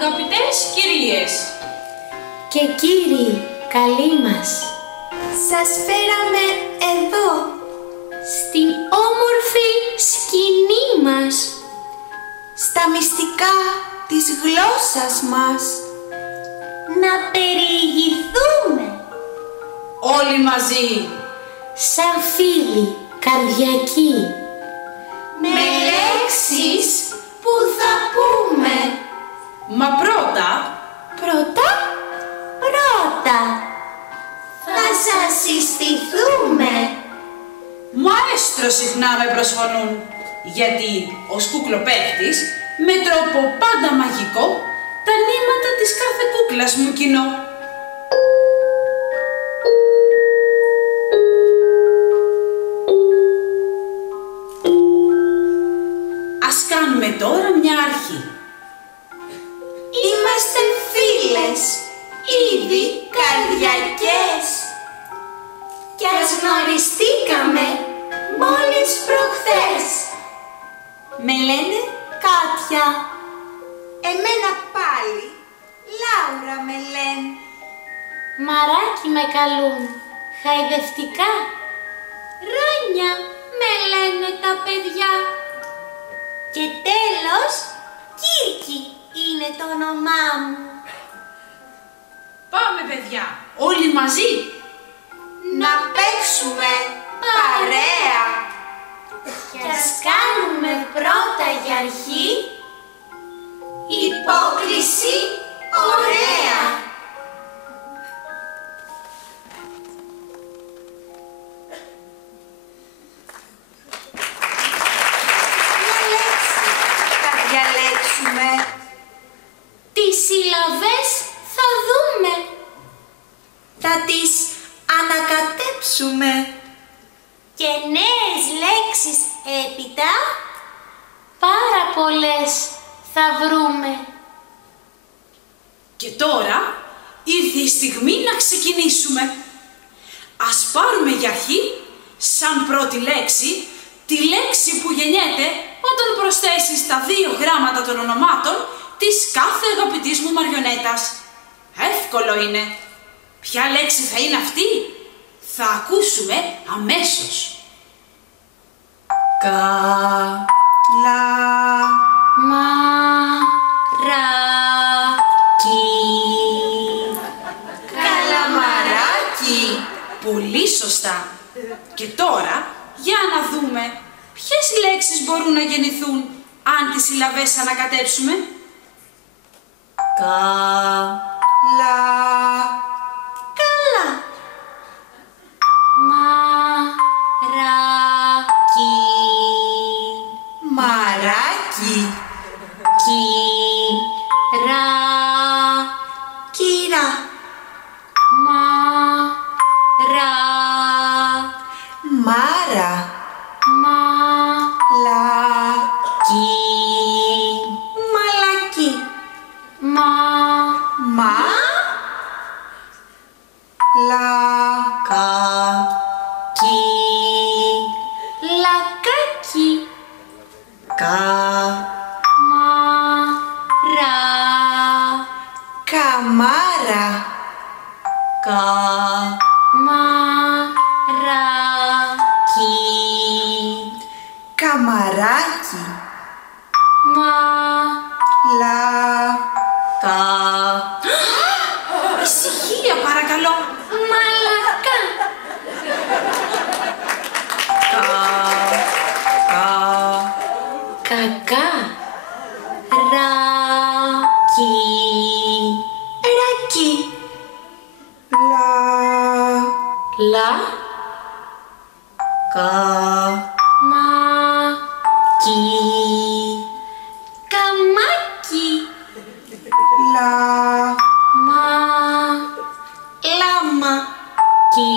Αγαπητές κυρίες και κύριοι, καλή μας. Σας φέραμε εδώ, στην όμορφη σκηνή μας, στα μυστικά της γλώσσας μας, να περιηγηθούμε όλοι μαζί, σαν φίλοι καρδιακοί, με λέξεις που θα πούμε. μα πρώτα πρώτα Θα σας συστηθούμε. μαέστρο συχνά με προσφωνούν, γιατί ως κουκλοπαίχτης με τρόπο πάντα μαγικό τα νήματα της κάθε κούκλας μου κοινώ. Ας κάνουμε τώρα μια αρχή. Είμαστε φίλες, ήδη καρδιακές, κι ας γνωριστήκαμε μόλις προχθές. με λένε Κάτια, Εμένα πάλι Λάουρα με λένε. Μαράκι με καλούν, χαϊδευτικά, Ράνια με λένε τα παιδιά, και τέλος Κίρκι είναι το όνομά μου. Πάμε παιδιά, όλοι μαζί. Να παίξουμε παρέα. Κι ας κάνουμε πρώτα για αρχή Υπόκριση ωραία. Μια λέξη θα διαλέξουμε. τις συλλαβές θα δούμε, Θα τις ανακατέψουμε. και νέες λέξεις έπειτα πάρα πολλές θα βρούμε. Και τώρα ήρθε η στιγμή να ξεκινήσουμε. Ας πάρουμε για αρχή, σαν πρώτη λέξη, τη λέξη που γεννιέται όταν προσθέσεις τα δύο γράμματα των ονομάτων της κάθε αγαπητής μου μαριονέτας. Εύκολο είναι. Ποια λέξη θα είναι αυτή? Θα ακούσουμε αμέσως. Λα. Μαράκι. Καλαμαράκι. Πολύ σωστά. Και τώρα, για να δούμε ποιες λέξεις μπορούν να γεννηθούν αν τις συλλαβές ανακατέψουμε. Λα. Καλά. Μαράκι. Μαράκι. Κύρα. Κύρα. Μαρά. Μάρα. Μαλακί. Μαλακί. Μα. Μα. Λα. Κι. Λακάκι. Μαρά. Καμάρα. Καμαράκι. Καμαράκι. Μα. Λα. Ησυχία παρακαλώ. Μαλακά. Κακά. Ράκι. Ράκι. Λα. Λα. Μα. Κι. Καμάκι. Λα. Μα. Λάμα. Κι.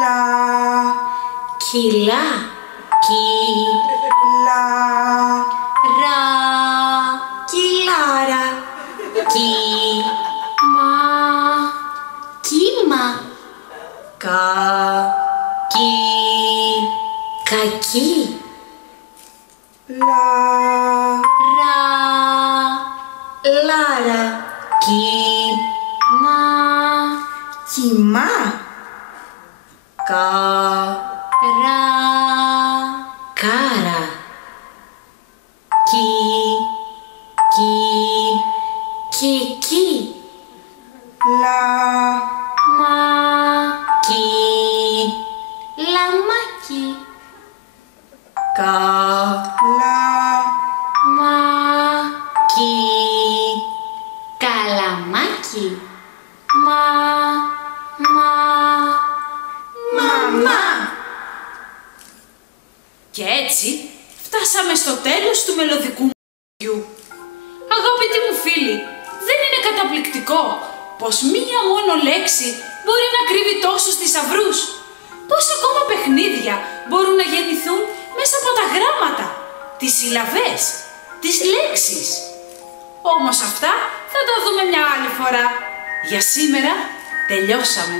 Λα. Κιλά. Κι. Λα. Ρα. Κιλάρα. Κι. Μα. Κύμα. Κι. Κακή. Λα. Ρα. Λα. Κα. Ρα. Κάρα. Κι. Κι. λα, Μα. Κι. Λαμάκι. Κα. λα, Μα. Κι. Καλαμάκι. μαμά. Και έτσι φτάσαμε στο τέλος του μελωδικού μουσιού. Αγαπητοί μου φίλοι, δεν είναι καταπληκτικό πως μία μόνο λέξη μπορεί να κρύβει τόσους θησαυρούς? Πως ακόμα παιχνίδια μπορούν να γεννηθούν μέσα από τα γράμματα, τις συλλαβές, τις λέξεις? Όμως αυτά θα τα δούμε μια άλλη φορά. Για σήμερα τελειώσαμε.